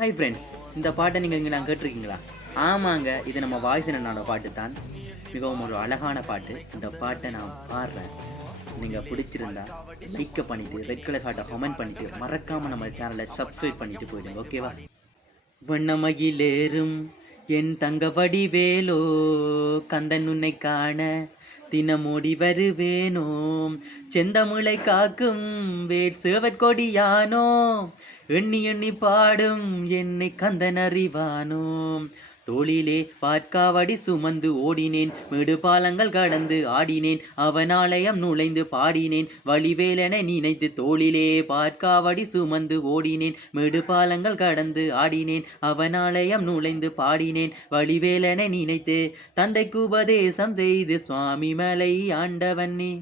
Hi friends, இந்த பாட்டை நீங்கள் இங்கே நான் கேட்டிருக்கீங்களா? ஆமாங்க, இது நம்ம வாய்ஸ் என்னோட பாட்டு தான். மிகவும் ஒரு அழகான பாட்டு. இந்த பாட்டை நான் பாடுறேன். நீங்கள் பிடிச்சிருந்தா லைக்கை பண்ணிவிட்டு ரெட் கலர் ஹார்ட்டை கமெண்ட் பண்ணிவிட்டு மறக்காமல் நம்ம சேனலை சப்ஸ்கிரைப் பண்ணிவிட்டு போயிடுங்க. ஓகேவா? வண்ணமகிலேறும் என் தங்க வடிவேலோ, கந்தன் உன்னை காண தினமோடி வருவேனோ, செந்தமிழை காக்கும் வேட் சேவற்கொடியானோ, எண்ணி எண்ணி பாடும் என்னை கந்தன் அறிவானோ, தோளிலே பாற்காவடி சுமந்து ஓடினேன், மேடு பாலங்கள் கடந்து ஆடினேன், அவனாலயம் நுழைந்து பாடினேன், வழிவேலனை நினைத்து தோளிலே பாற்காவடி சுமந்து ஓடினேன், மேடு பாலங்கள் கடந்து ஆடினேன், அவனாலயம் நுழைந்து பாடினேன், வழிவேலனை நினைத்து தந்தைக்கு உபதேசம் செய்து சுவாமி மலை ஆண்டவனே.